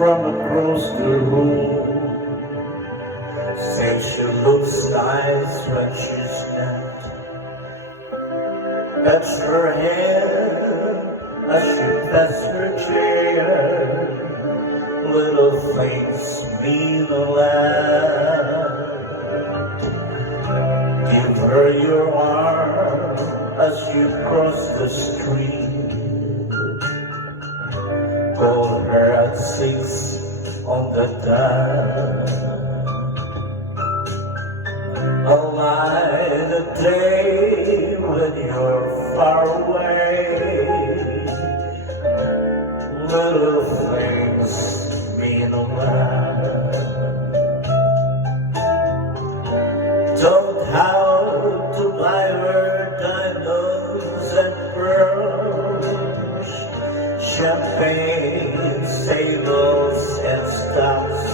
from across the room. Said she looks nice when she's not. Touch her hand as she passes her chair. Little things mean a lot. Give her your arm as you cross the street. Call her at 6 on the dot. A light a day when you're far away. Little things mean a lot. Don't have to buy her diamonds and pearls, champagne, sables, and stuffs.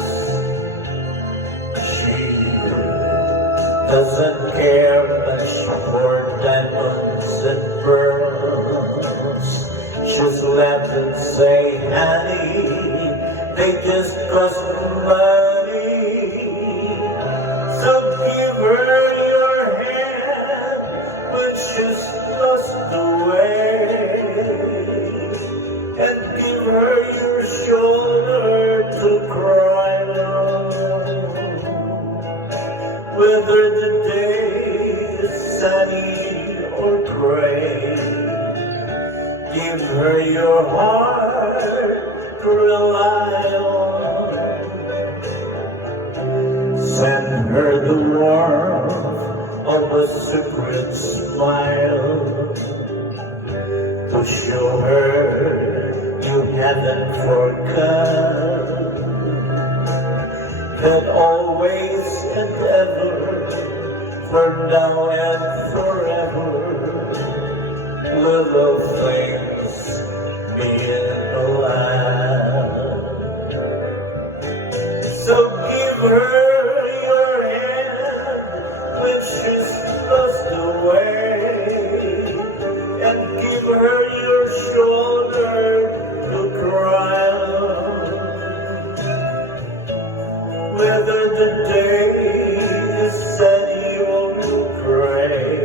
She doesn't care much for diamonds and pearls. Just laugh and say, honey, they just cost money. So give her your hand when she's lost the way, and give her your shoulder to cry on. Whether the day is sunny or gray, give her your heart to rely on. Send her the warmth of a secret smile to show her you haven't forgotten. That always and ever, for now and forever, little things mean a lot. So give her your hand when she's lost the way, and give her your shoulder to cry on. Whether the day is sunny or gray,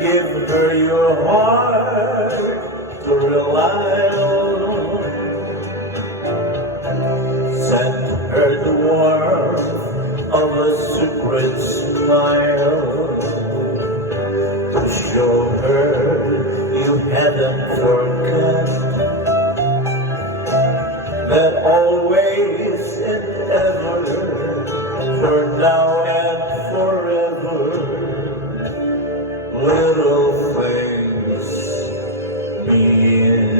give her your heart to rely on. Send her the warmth of a secret smile to show her you hadn't forgotten. That always and ever, for now and forever, little things mean